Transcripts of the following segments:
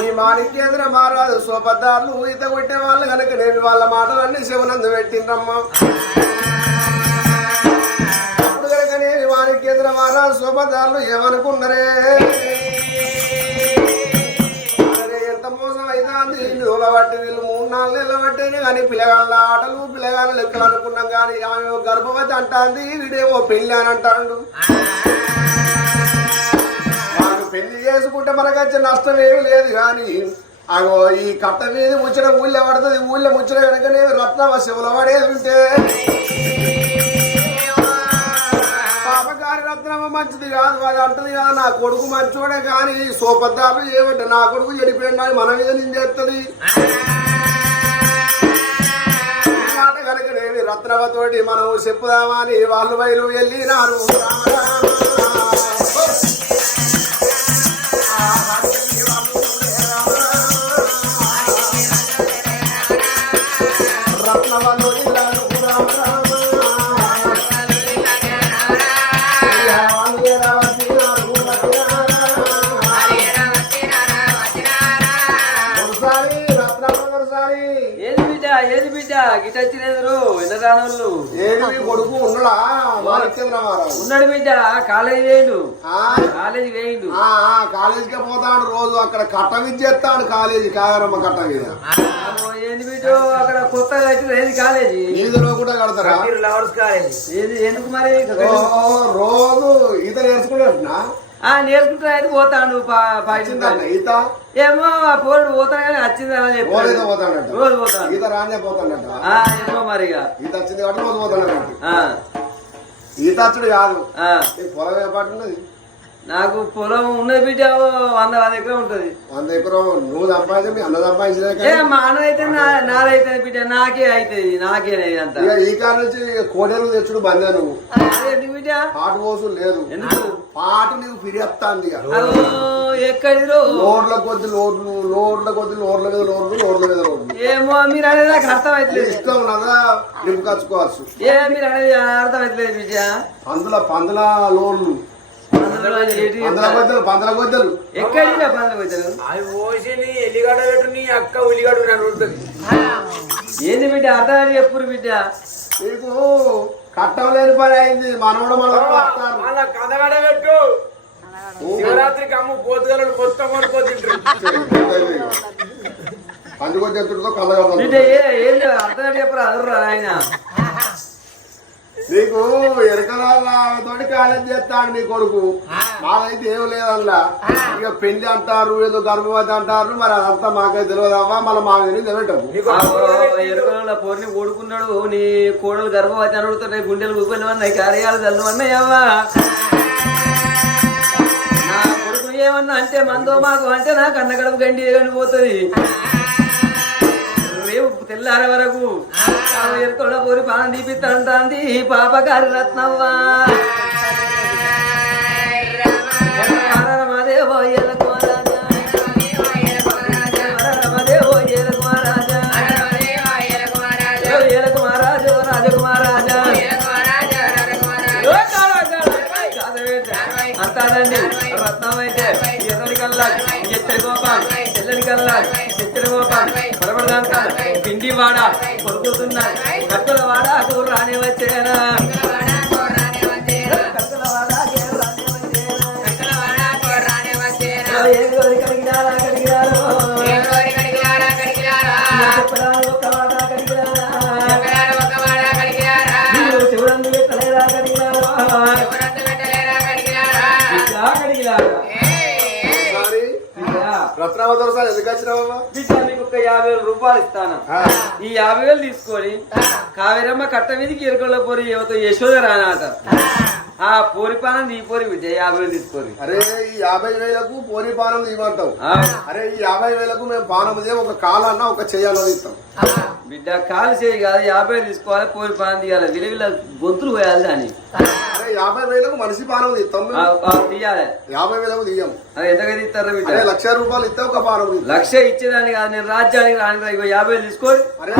ఈ మాణిక్యేంద్ర మహారాజు సోపద్దారులు ఈత కొట్టే వాళ్ళు కనుక నేను వాళ్ళ మాటలన్నీ శివనందు పెట్టిండ్రమ్మా. అప్పుడు కనుక నేను మాణిక్యేంద్ర మహారాజు సోపద్దారులు ఏమనుకున్నారే? అరే ఎంత మోసం వీళ్ళు మూడు నాలుగు నెలలు కానీ పిల్లగాళ్ళ ఆటలు పిల్లగాళ్ళ లెక్కలు అనుకున్నాం కానీ ఆమె గర్భవతి అంటాంది వీడేమో పెళ్ళి అని అంటాడు. పెళ్ళి చేసుకుంటే మనకు వచ్చే నష్టం ఏమీ లేదు కానీ అగో ఈ కట్ట మీద ముచ్చట ఊళ్ళో పడుతుంది ఊళ్ళో ముచ్చట వెనకనే రత్న శివుల పడేది ఉంటే. పాపకారి మంచిది కాదు వాడు అంటది కదా నా కొడుకు మంచోడే కానీ సోపద్దాలు ఏమిటి నా కొడుకు చెడిపోయినా మన మీద నేను చేస్తుంది మాట కనుక నేను రత్నవతోటి మనం చెప్పుదామా అని వాళ్ళు బయలు వెళ్ళినారు రామరామ కొడుకు ఉన్నాడు? బిడ్డ కాలేజీ వేయండు. ఆ? కాలేజీ వేయండు. ఆ, ఆ, కాలేజీకి పోతాడు రోజు అక్కడ కట్ట మీద చేస్తాడు కాలేజీ కాగరమ్మ కట్ట మీద. ఏంది బిడ్డ అక్కడ ఏది కాలేజీ? ఈదులో కూడా కడతారా? Lovers college. ఏది ఎందుకు మరి? రోజు ఈత నేర్చుకుంటున్నా ఆ నేర్చుకుంటా అయితే పోతాడు ఏమో ఆ పోరుడు పోతాడు కానీ వచ్చింది అని పోతాడట. రోజు పోతాడు. ఈత రానే పోతాడట. ఆ, ఏమో మరిగా ఈత వచ్చింది కాబట్టి రోజు పోతాడట. ఆ, ఈత వచ్చుడు కాదు. పొలం ఏ పాటు ఉన్నది. నాకు పొలం ఉన్నది బిడ్డ వంద వంద ఎకరం ఉంటది. వంద ఎకరం నువ్వు సంపాదించి మీ అన్న సంపాదించలేక ఏ మా అన్నదైతే నా- నాదైతే బిడ్డ నాకే అవుతుంది నాకే అంత. ఈ కాడ నుంచి కోడేలు తెచ్చుడు బందే నువ్వు. బిడ్డ? పాటు కోసం లేదు. ఎందుకు? పాటు నీకు అదో ఎక్కడిరో లోడ్ల కొద్ది లోడ్లు లోడ్ల కొద్ది లోడ్ల మీద లోడ్లు లోడ్ల మీద లోడ్లు. ఏమో మీరు అనేది నాకు అర్థం నీ అవుతలేదు ఇష్టం ఉన్నదా నింపుకచ్చుకోవచ్చు ఏ మీరు అనేది అర్థం అవుతలేదు బిడ్డ. అందులో పందుల లోన్లు అందులో ఏంటి పందుల అవి పోసి నీ ఎల్లిగడ్డ పెట్టు నీ అక్క ఉల్లిగడ్డ ఏంది బిడ్డ అర్థం చెప్పురు బిడ్డ. నీకు కట్టం లేని పని అయింది మనవడు మళ్ళా కథగడ పెట్టు. శివరాత్రికి అమ్ము పోతుగలను కొత్త కొనుక్కోతింటారు బిడ్డ కలగదు ఏ ఏంది అర్థం చెప్పరు అదర్రా ఆయన. నీకు ఎరకరాలతోటి కాలేజ్ చేస్తాడు నీ కొడుకు. మాదైతే ఏం లేదల్లా. ఇక పెళ్ళి అంటారు ఏదో గర్భవతి అంటారు మరి అదంతా మాకైతే తెలియదమ్మా మళ్ళీ మా నీకు ఎరుకల పోరిని కొడుకున్నాడు నీ కోడలు గర్భవతి అని అడుగుతున్నాయి గుండెలు ఊపినవన్నాయి కార్యాలు చల్లవన్నాయవ్వా నా కొడుకు ఏమన్నా అంటే మందో మాకు అంటే నా కన్న గడప గండి పోతుంది తెల్లారే వరకు. ఎరుకల పోరి పానం తీపిస్తాంటాంది పాప గారి రత్నవ్వా. అంతాదండి రత్నం అయితే ఎర్రని కల్లా ఎత్తడి గోపాల్ తెల్లని కల్లా ఎత్తడి గోపాల్ పరమదాంత పిండి వాడ కొడుకుతున్నాడు కత్తుల వాడ కూర రాని వచ్చేనా పెట్టలేరా కడిగినారో ఇట్లా కడిగినారా ఎందుకు వచ్చినావమ్మా ఒక యాభై వేల రూపాయలు ఇస్తాను. ఈ యాభై వేలు తీసుకొని కావేరమ్మ కట్ట మీదకి ఎరుకల్లో పోరి యువత యశోద రానాట. ఆ. పోరి పాన నీ పోరి బిడ్డ యాభై వేలు తీసుకొని. అరే ఈ యాభై వేలకు పోనీ పానం ఆ, అరే ఈ యాభై వేలకు మేము పానం చేయ ఒక కాలన్నా ఒక చెయ్యాలని ఇస్తాం. బిడ్డ కాలు చేయి కాదు యాభై వేలు తీసుకోవాలి పోరి పానం తీయాలి విలువిల గొంతులు పోయాలి దాన్ని యాభై వేలకు మనిషి పానం తీయాలి. యాభై వేలకు తీయం. అది ఎంతగా తీస్తారా బిడ్డ? లక్ష రూపాయలు ఇస్తే ఒక పానం లక్ష ఇచ్చేదాన్ని కాదు నేను రాజ్యానికి రాని ఇగో యాభై వేలు తీసుకొని అరే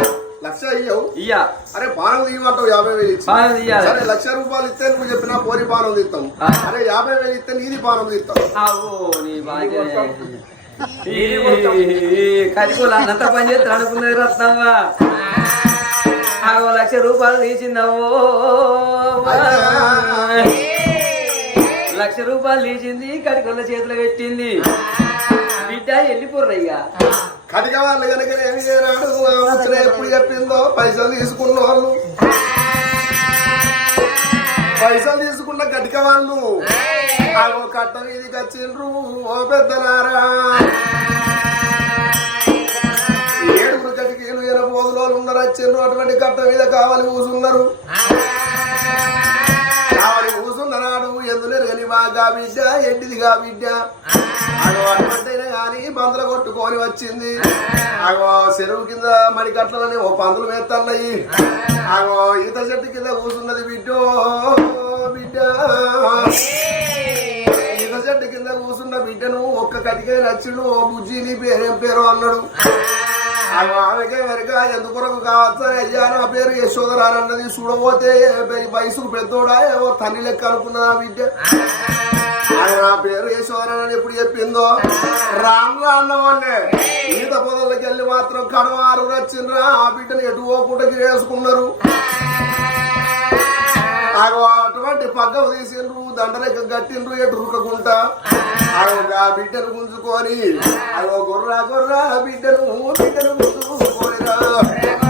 లక్ష ఇయ్యవు. ఇయ్యా. అరే పానం తీయమంటావు యాభై వేలు ఇచ్చి. పానం తీయాలి. సరే లక్ష రూపాయలు ఇస్తే నువ్వు చెప్పిన పోరి పానం తీస్తాం. అరే యాభై వేలు ఇస్తే నీది పానం తీస్తాం నీ భాగ్యం కడికోలు అన్నంత పని చేస్తాను అనుకున్నది రత్నవ్వ ఆగో లక్ష రూపాయలు తీసిందవ్వో లక్ష రూపాయలు తీసింది కడికొల్ల చేతిలో పెట్టింది బిడ్డ వెళ్ళిపోర్రయ్యా కటిక వాళ్ళు కనుక ఏమి చేయరాడు ఎప్పుడు చెప్పిందో పైసలు తీసుకున్న వాళ్ళు పైసలు తీసుకున్న కటిక వాళ్ళు ఆగో కట్ట మీదకి వచ్చిండ్రు ఓ పెద్దలారా. ఏడుగురు కటికీలు ఎనబోదులో ఉన్నారు వచ్చిండ్రు అటువంటి కట్ట మీద కావాలి కూసున్నారు కావాలి కూసున్నాడు ఎందులే కానీ బిడ్డ ఎండిదిగా బిడ్డ. అగో అటువంటినే కానీ పందులు కొట్టుకొని వచ్చింది. అగో చెరువు కింద మడికట్లని ఓ పందులు మేత్తన్నాయి. అగో ఈత చెట్టు కింద కూసున్నది బిడ్డో బిడ్డ. చెట్టు కింద కూసున్న బిడ్డను ఒక్క కటికే నచ్చిండు ఓ బుజ్జిని పేరేం పేరు అన్నాడు. ఆ ఆమెకే వెనక ఎందుకొరకు కావచ్చు? అయ్యా నా పేరు యశోదరానన్నది చూడబోతే వయసుకు పెద్దోడా? ఏవో తల్లి లెక్క అనుకున్నదా బిడ్డ? నా పేరు యశోదరానని ఎప్పుడు చెప్పిందో? రామ్ అన్న ఈత పొదలకి వెళ్ళి మాత్రం కడవారు వచ్చిండ్రా ఆ బిడ్డను ఎటు పోకుండా వేసుకున్నారు? అటువంటి పగ్గం తీసిండ్రు దండలెక్క గట్టిండ్రు ఎటు రుక్కకుంటా ఆగో ఆ బిడ్డను గుంజుకొని అగో గొర్ర గొర్ర బిడ్డను బిడ్డను గుంజుకోనిరా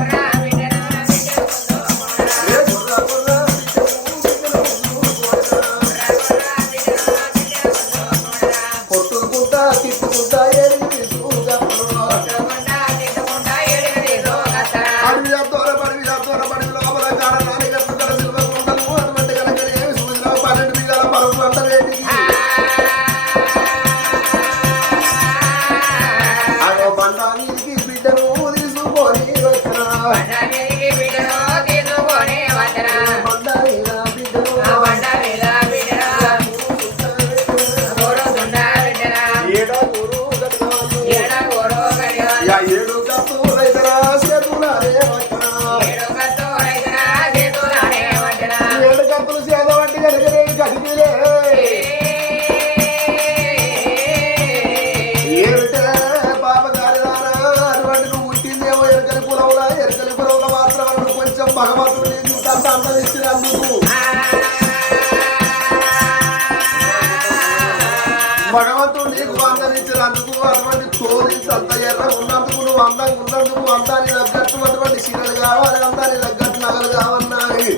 అందనిచ్చినందుకు అటువంటి తోలి అంత ఎర్ర ఉన్నందుకు నువ్వు అందంగా ఉన్నందుకు అందాన్ని తగ్గట్టు అటువంటి సీరలు కావాలి అందాన్ని తగ్గట్టు నగలు కావన్నాయి.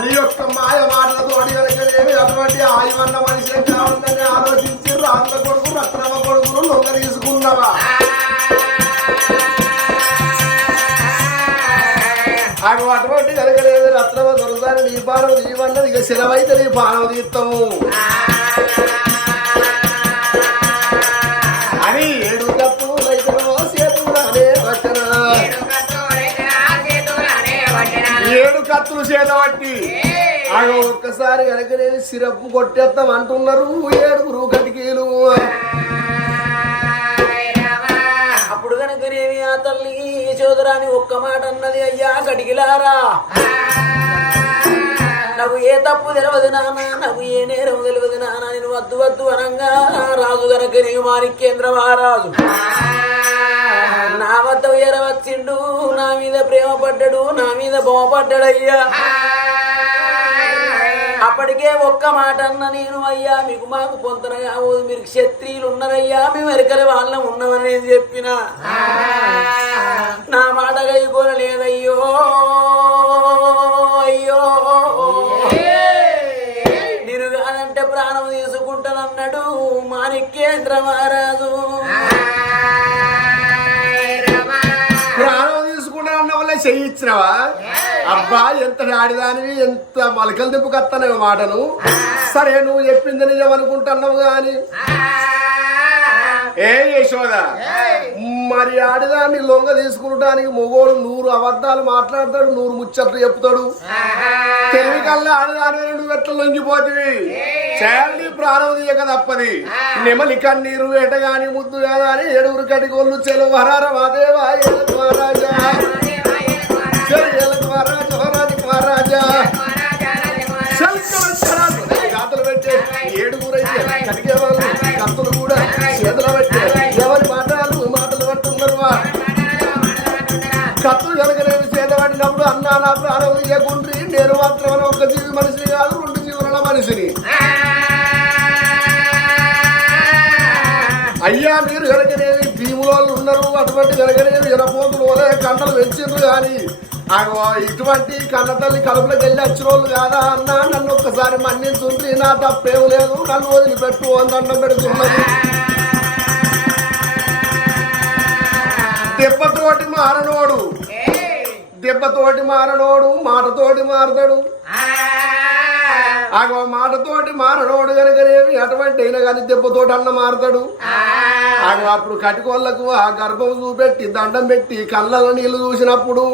నీ యొక్క మాయ మాటలతో అడిగలిగేవి అటువంటి ఆయువన్న మనిషి కావాలని ఆలోచించి రాళ్ళ కొడుకు రత్నమ కొడుకును లొంగ తీసుకున్నావా? ఆమె అటువంటి జరగలేదు రత్నమ దొరుకుతాను నీ పానం నీవన్నది ఇక సెలవైతే నీ పానం తీస్తాము అని ఏడు రైతులు వచ్చిన ఏడు కత్తులు చేతబట్టి ఒక్కసారి వెనకనేది సిరప్ కొట్టేస్తాం అంటున్నారు ఏడుగురు కటికీలు. అప్పుడు కనుకనేమి ఆ తల్లి చోదరాని ఒక్క మాట అన్నది అయ్యా కటికిలారా? నాకు ఏ తప్పు తెలియదు నాన్న నాకు ఏ నేరం తెలియదు నాన్న నేను వద్దు వద్దు అనంగా రాజు గనక నీ మాణిక్యేంద్ర మహారాజు. నా వద్ద ఎరవచ్చిండు వచ్చిండు నా మీద ప్రేమ పడ్డాడు నా మీద బొమ్మ పడ్డాడయ్యా. అప్పటికే ఒక్క మాట అన్న నేను అయ్యా మీకు మాకు పొంతన మీరు క్షత్రియులు ఉన్నారయ్యా మేము ఎరకలి వాళ్ళం ఉన్నామని నేను చెప్పిన. నా మాట లేదయ్యో వరదు ప్రాణం తీసుకుంటా అన్న వాళ్ళే చేయించినవా అబ్బా ఎంత నాడిదానివి ఎంత మలకలు తిప్పుకొస్తానవి మాటను సరే నువ్వు చెప్పింది నిజం అనుకుంటున్నావు కానీ ఏ యశోద మరి ఆడిదాన్ని లొంగ తీసుకుంటానికి మొగోడు నూరు అబద్ధాలు మాట్లాడతాడు నూరు ముచ్చట్లు చెప్తాడు. తెలివి కల్లా ఆడదాని నువ్వు ఎట్లా లొంగిపోతివి. చేయాలి ప్రాణం తీయక తప్పది. నెమలి కన్నీరు వేటగాని ముద్దు కదా అని ఏడుగురు కటికోళ్ళు చెలు వరార ఏలకు నేను మాత్రమే ఒక జీవి మనిషిని కాదు రెండు జీవుల మనిషిని. అయ్యా మీరు వెలగనేవి భీములో ఉన్నారు అటువంటి వెలగనేవి ఎనపోతులు వలే కండలు పెంచిండ్రు కానీ ఇటువంటి కళ్ళ తల్లి కడుపులకు వెళ్ళి వచ్చిన వాళ్ళు కాదా అన్న నన్ను ఒక్కసారి మన్నించుంది నా తప్పేం లేదు నన్ను వదిలిపెట్టు అని దండం పెడుతున్నది. దెబ్బతోటి మారనోడు. దెబ్బతోటి మారనోడు మాటతోటి మారతాడు. ఆగో మాటతోటి మారనోడు కనుకనేమి అటువంటి అయినా కానీ దెబ్బతోటి అన్న మారతాడు. ఆగో అప్పుడు కటికోళ్ళకు ఆ గర్భం చూపెట్టి దండం పెట్టి కళ్ళలో నీళ్ళు చూసినప్పుడు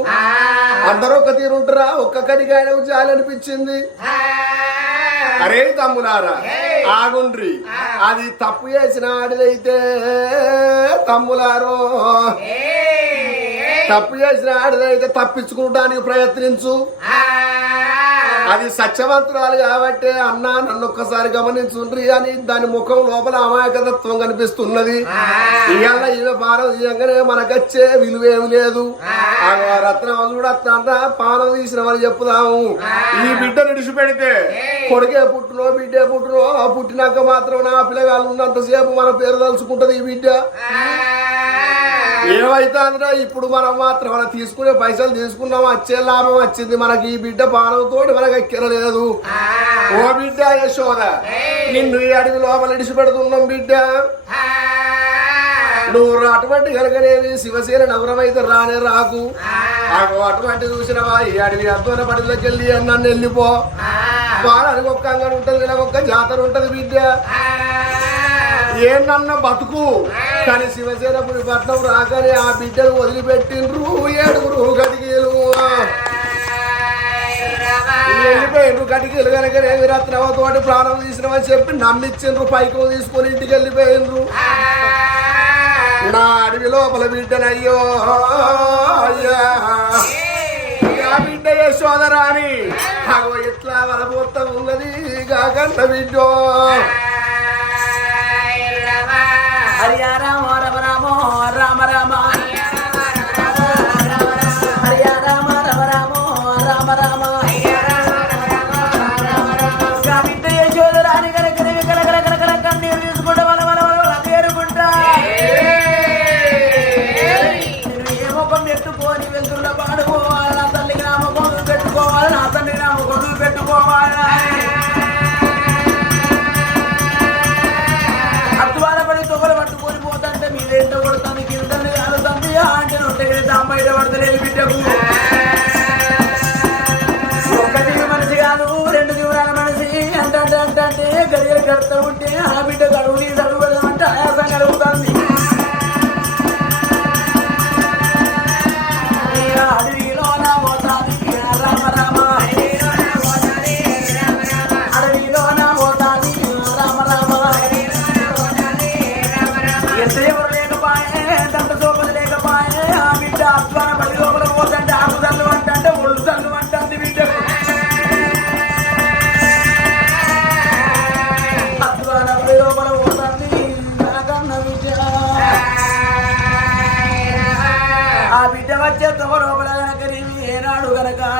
అందరూ ఒక తీరుంటారా ఒక్క కడికి ఆయన చాలనిపించింది అరే తమ్ములారా ఆగుండ్రి. అది తప్పు చేసిన ఆడిదైతే తమ్ములారో. తప్పు చేసిన ఆడదైతే తప్పించుకోవడానికి ప్రయత్నించు. అది సత్యవంతురాలు కాబట్టి అన్న నన్ను ఒక్కసారి గమనించుండ్రి అని దాని ముఖం లోపల అమాయకతత్వం కనిపిస్తున్నది. ఇవాళ ఇవి భారతీయంగానే మనకచ్చే విలువేమి లేదు. రత్నం చూడత్తా పానం తీసినవని చెప్పుదాము. ఈ బిడ్డ నిడిచిపెడితే కొడుకే పుట్టునో బిడ్డే పుట్టునో ఆ పుట్టినాక మాత్రం నా పిల్లగాళ్ళు ఉన్నంతసేపు మన పేరు తలుచుకుంటది ఈ బిడ్డ. ఏమైతే అందులో ఇప్పుడు మనం మాత్రం మనం తీసుకునే పైసలు తీసుకున్నాం వచ్చే లాభం వచ్చింది మనకి. ఈ బిడ్డ పానంతో మనకు ఎక్కరలేదు ఓ బిడ్డ యశోద నిన్ను ఈ అడవి లోపల ఇడిచి పెడుతున్నాం బిడ్డ నువ్వు అటువంటి కనుకనేది శివసేన నవరమైతే రానే రాకు. అటువంటి చూసినవా? ఈ అడవి అద్వన పడిలోకి వెళ్ళి నన్ను వెళ్ళిపో. వారానికి ఒక్క అంగడి ఉంటది ఒక్క జాతర ఉంటది బిడ్డ. ఏంటన్న బతుకు? కానీ శివసేనపురి పట్నం రాగానే ఆ బిడ్డను వదిలిపెట్టిండ్రు ఏడుగురు వెళ్ళిపోయిండ్రు వెళ్ళిపోయిండ్రు కటికీలు కనుక రేవి రత్నవతోటి ప్రాణం తీసినవని చెప్పి నమ్మిచ్చిండ్రు పైకి తీసుకొని ఇంటికి వెళ్ళిపోయిండ్రు. నా అడవి లోపల బిడ్డనయ్యో అయ్యా బిడ్డ యశోదరాని అగో ఇట్లా వలబోత్తం ఉన్నది కాకంత బిడ్డో.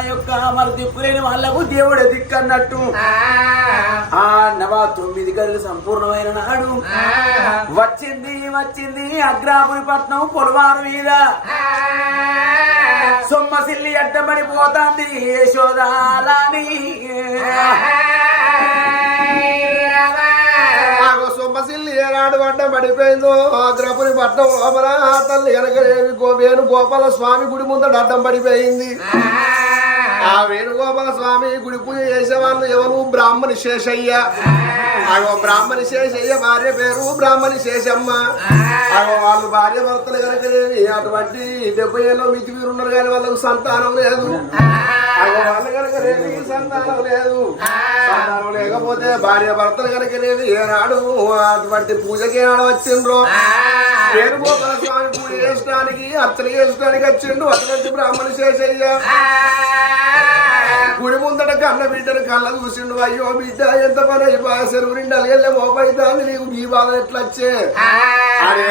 యొక్క మరి దిక్కులేని వాళ్ళకు దేవుడే దిక్కన్నట్టు. ఆ. నవ తొమ్మిది గదులు సంపూర్ణమైన నాడు వచ్చింది వచ్చింది అగ్రాపురి పట్నం పొలవారు మీద. సొమ్మసిల్లి అడ్డమడి పోతాంది యశోదాలని. సొమ్మసిల్లి ఏనాడు అడ్డం పడిపోయిందో ఆ గ్రపుని పట్నం లోపల తల్లి కనుక గో వేణు గోపాల స్వామి గుడి ముందట అడ్డం పడిపోయింది ఆ వేణుగోపాల స్వామి గుడి పూజ చేసేవాళ్ళు ఎవరు? బ్రాహ్మణి శేషయ్య. అగో బ్రాహ్మణి శేషయ్య భార్య పేరు బ్రాహ్మణి శేషమ్మ. అగో వాళ్ళు భార్య భర్తలు కనుక అటువంటి డెబ్బై ఏళ్ళు మితి మీరు ఉన్నారు కానీ వాళ్ళకు సంతానం లేదు. అగో వాళ్ళు కనుక సంతానం లేదు. సంతానం లేకపోతే భార్య భర్తలు కనుక ఏనాడు అటువంటి పూజకి ఏనాడు వచ్చిండ్రు? వేణుగోపాల స్వామి పూజ చేసడానికి అర్చన చేసడానికి వచ్చిండు. అటువంటి బ్రాహ్మణ శేషయ్య. గుడి ముందట కన్న బిడ్డను కళ్ళ చూసిండు. అయ్యో బిడ్డ ఎంత పని అయిపోయా చెరువు నిండా వెళ్ళే మోపైతాంది నీకు ఈ బాధ ఎట్లా వచ్చే?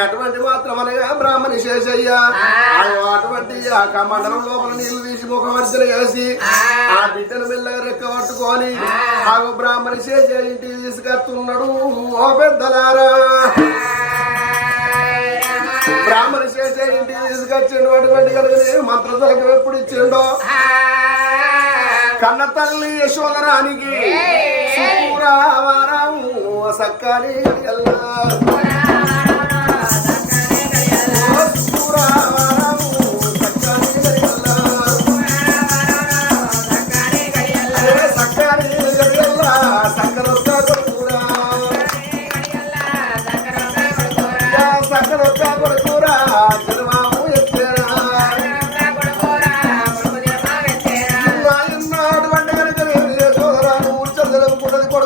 అటువంటి మాత్రం అనగా బ్రాహ్మణి చేసయ్యా అయ్యో అటువంటి ఆ కమండలం మండలం లోపల నీళ్ళు తీసి ముఖమర్చన చేసి ఆ బిడ్డను మెల్లగా రెక్క పట్టుకొని ఆ బ్రాహ్మణి చేసే ఇంటికి తీసుకొస్తున్నాడు. ఓ పెద్దలారా! మంత్రతలకు ఎప్పుడు ఇచ్చిండో? కన్న తల్లి యశోదరానికి శుక్రవారం సక్కని ఎల్లా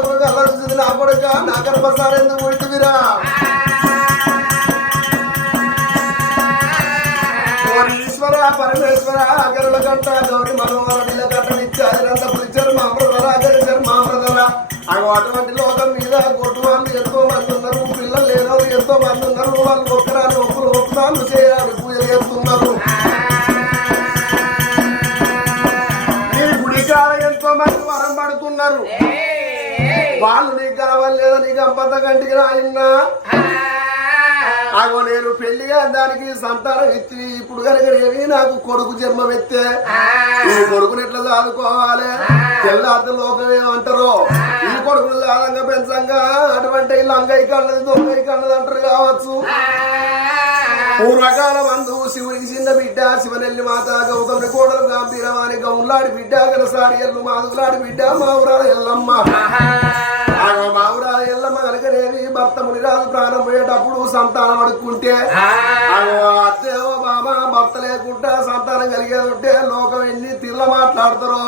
ఊర్చదలకు పుట్టది కొడుకును కొడుక? నా గర్భసారి ఎందుకు ఈశ్వర పరమేశ్వర గరుల కంట గౌరి మనోహర నీలకంట నిత్యానంద మా మామృతల గరిచర్ మామృతల అగో అటువంటి లోకం మీద కొట్టు వాళ్ళు ఎంతో మంది ఉన్నారు పిల్లలు లేనోరు ఎంతో మంది ఉన్నారు వాళ్ళు వాళ్ళు నీకు కలవలేదా నీకు అంపంత కంటికి రాయిన్నా అగో నేను పెళ్ళిగా దానికి సంతానం ఇచ్చి ఇప్పుడు కనుక నేను నాకు కొడుకు జన్మం ఎత్తే ఈ కొడుకుని ఎట్లా చదువుకోవాలి తెల్లార్థ లోకం ఏమంటారు? ఈ కొడుకుని లాలంగా పెంచంగా అటువంటి లంగై కన్నది దొంగై కన్నది అంటారు కావచ్చు. పూర్వకాలం అందు శివునికి చిన్న బిడ్డ శివనెల్లి మాత గౌతముని కోడలు గాంభీరవాణి గౌన్లాడి బిడ్డ గనసారి ఎల్లు మాదులాడి బిడ్డ మావురాల ఎల్లమ్మ. ఆ మావురాల ఎల్లమ్మ కనుకనేవి భర్త మునిరాజు ప్రాణం పోయేటప్పుడు సంతానం అడుక్కుంటే అత్తేవో బామ భర్త లేకుండా సంతానం కలిగేది ఉంటే లోకం ఎన్ని తిల్ల మాట్లాడతారో.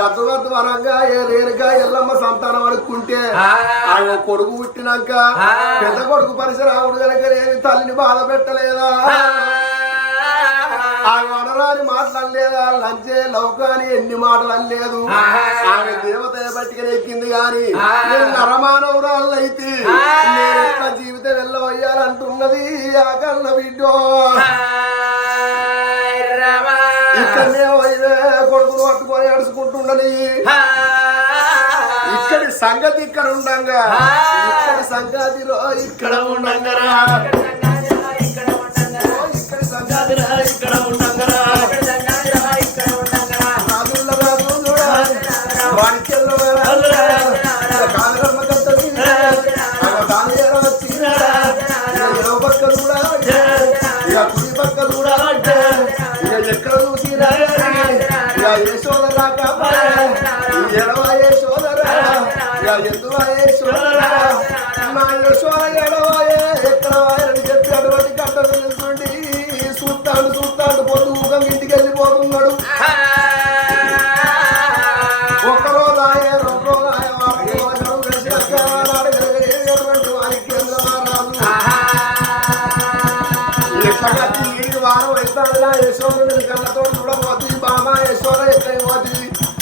వద్దు వద్దు వరంగా ఏ రేరుగా ఎల్లమ్మ సంతానం అడుక్కుంటే అగో కొడుకు పుట్టినాక పెద్ద కొడుకు పరిసరాముడు కనుక తల్లిని బాధ పెట్టలేదా? ఆ వనరాని మాట్లాడలేదా లంచే లౌకాని ఎన్ని మాటలు అనలేదు. ఆమె దేవత బట్టికనే ఎక్కింది గాని నేను నరమానవురాలు అయితే నేను ఎట్లా జీవితం వెళ్ళవయ్యాలంటున్నది ఆ కన్న బిడ్డో. ఇక్కడనే కొడుకును పట్టుకొని అడుచుకుంటుండని ఇక్కడి సంగతి ఇక్కడ ఉండంగా. ఇక్కడి సంగతిలో ఇక్కడ ఉండంగరా ఇక్కడి సంగతిలో ఇక్కడ ఉండంగరా. రాజుల రాజులు వాణిజ్యంలో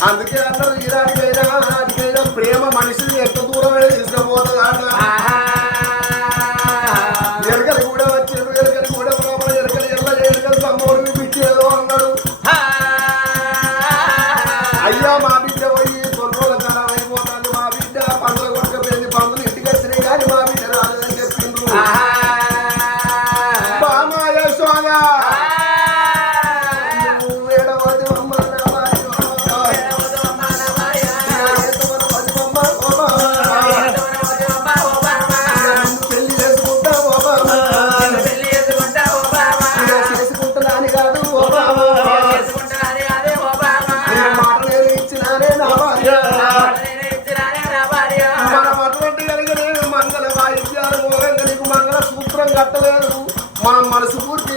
అందుకే కట్టలేడు. మనం మనసు పూర్తి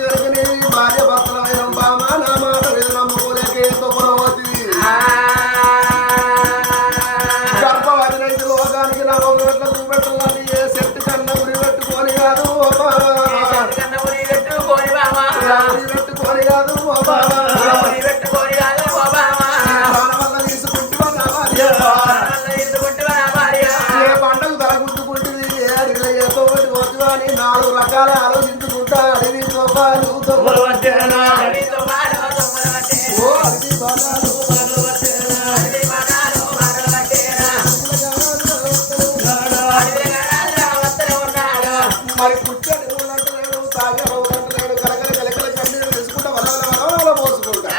రకాల ఆలోచించుకుంటా అడివి తోపాలు మరి కూర్చొని తాగా వల్ల వల్ల పోసుకుంటా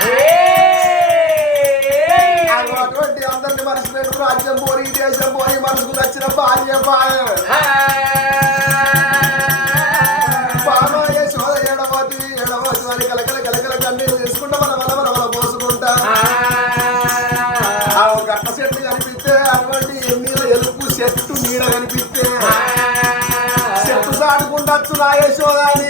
అటువంటి అందరినీ మనసు పెట్టుకుని రాజ్యం పోయి దేశం పోయి మనసుకు నచ్చిన భార్య భార్య మా యశోదాని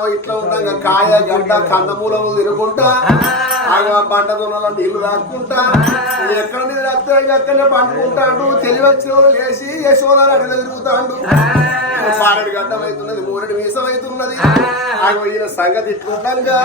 ఏమో ఇట్లా ఉన్నాగా కాయ గడ్డ కందమూలములు తినుకుంటా ఆయన పంట దొన్నల నీళ్ళు రాకుంటా ఎక్కడ నీళ్ళు రాస్తాయి అక్కడనే పండుకుంటాడు తెలివచ్చు లేచి యశోదాలు అడగ తిరుగుతాడు పారడు గడ్డం అవుతున్నది మూరడు మీసం అవుతున్నది ఆయన సంగతి ఇట్లుండగా